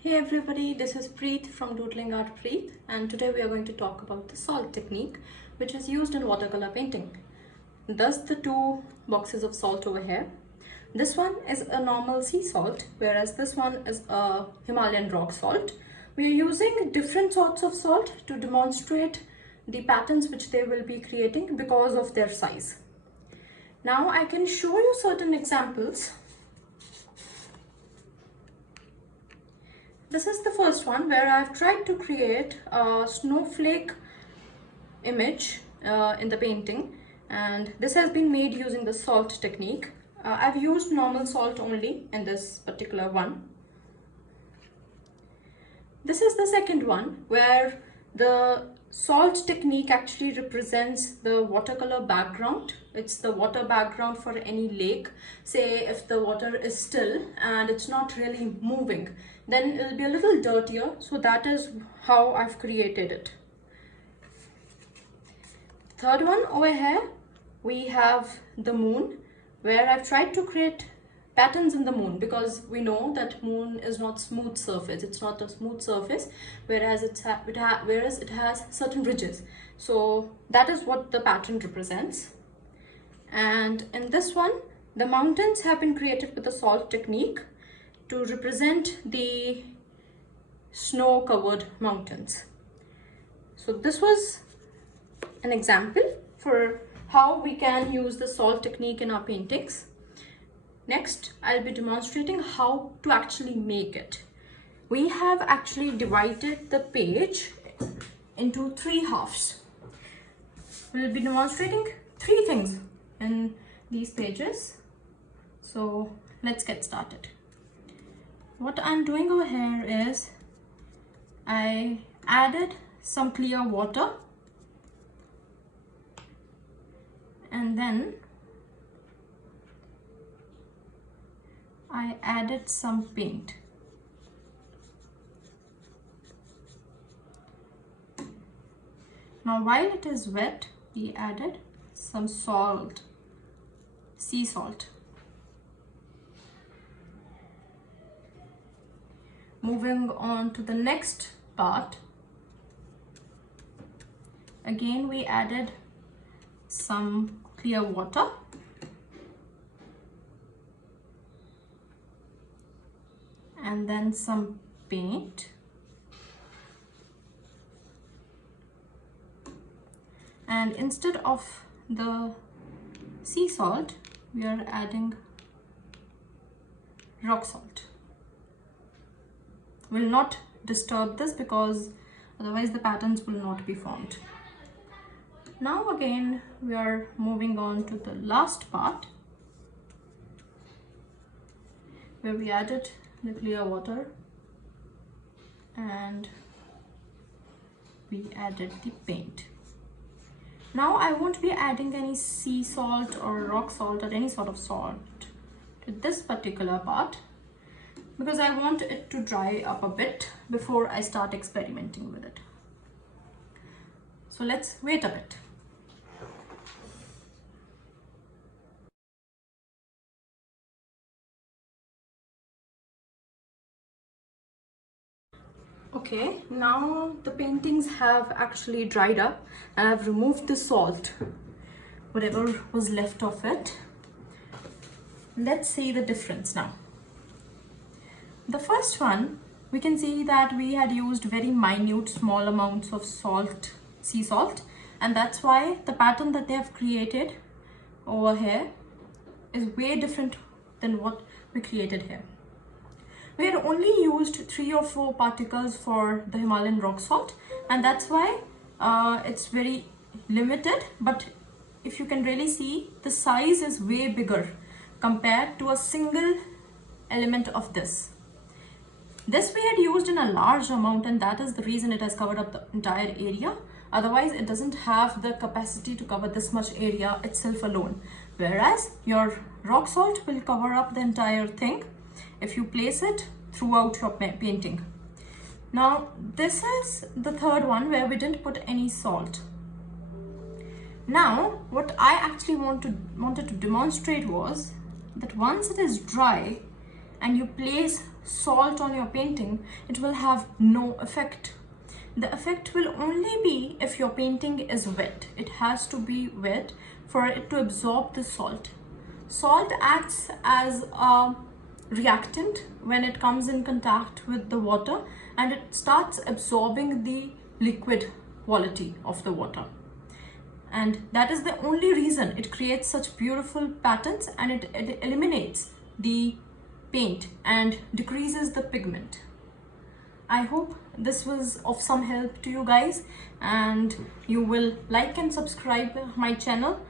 Hey everybody, this is Preet from Doodling Art Preet, and today we are going to talk about the salt technique which is used in watercolor painting. Thus the two boxes of salt over here. This one is a normal sea salt, whereas this one is a Himalayan rock salt. We are using different sorts of salt to demonstrate the patterns which they will be creating because of their size. Now I can show you certain examples. This is the first one where I've tried to create a snowflake image in the painting, and this has been made using the salt technique. I've used normal salt only in this particular one. This is the second one where the salt technique actually represents the watercolor background. It's the water background for any lake. Say if the water is still and it's not really moving, then it'll be a little dirtier. So that is how I've created it. Third one over here, we have the moon, where I've tried to create patterns in the moon, because we know that moon is not smooth surface. It's not a smooth surface, whereas it has certain ridges. So that is what the pattern represents. And in this one, the mountains have been created with the salt technique to represent the snow-covered mountains. So this was an example for how we can use the salt technique in our paintings. Next, I'll be demonstrating how to actually make it. We have actually divided the page into 3 halves. We'll be demonstrating 3 things in these pages. So let's get started. What I'm doing over here is I added some clear water, and then I added some paint. Now while it is wet, we added some salt, sea salt. Moving on to the next part, again we added some clear water, and then some paint, and instead of the sea salt we are adding rock salt. Will not disturb this because otherwise the patterns will not be formed. Now again we are moving on to the last part, where we added the clear water and we added the paint. Now I won't be adding any sea salt or rock salt or any sort of salt to this particular part, because I want it to dry up a bit before I start experimenting with it. So let's wait a bit. Okay, now the paintings have actually dried up and I've removed the salt, whatever was left of it. Let's see the difference now. The first one, we can see that we had used very minute small amounts of salt, sea salt, and that's why the pattern that they have created over here is way different than what we created here. We had only used 3 or 4 particles for the Himalayan rock salt, and that's why it's very limited. But if you can really see, the size is way bigger compared to a single element of this. This we had used in a large amount, and that is the reason it has covered up the entire area. Otherwise, it doesn't have the capacity to cover this much area itself alone. Whereas your rock salt will cover up the entire thing if you place it throughout your painting. Now, this is the third one where we didn't put any salt. Now, what I actually wanted to demonstrate was that once it is dry, and you place salt on your painting, it will have no effect. The effect will only be if your painting is wet. It has to be wet for it to absorb the salt. Salt acts as a reactant when it comes in contact with the water, and it starts absorbing the liquid quality of the water. And that is the only reason it creates such beautiful patterns, and it eliminates the paint and decreases the pigment. I hope this was of some help to you guys, and you will like and subscribe my channel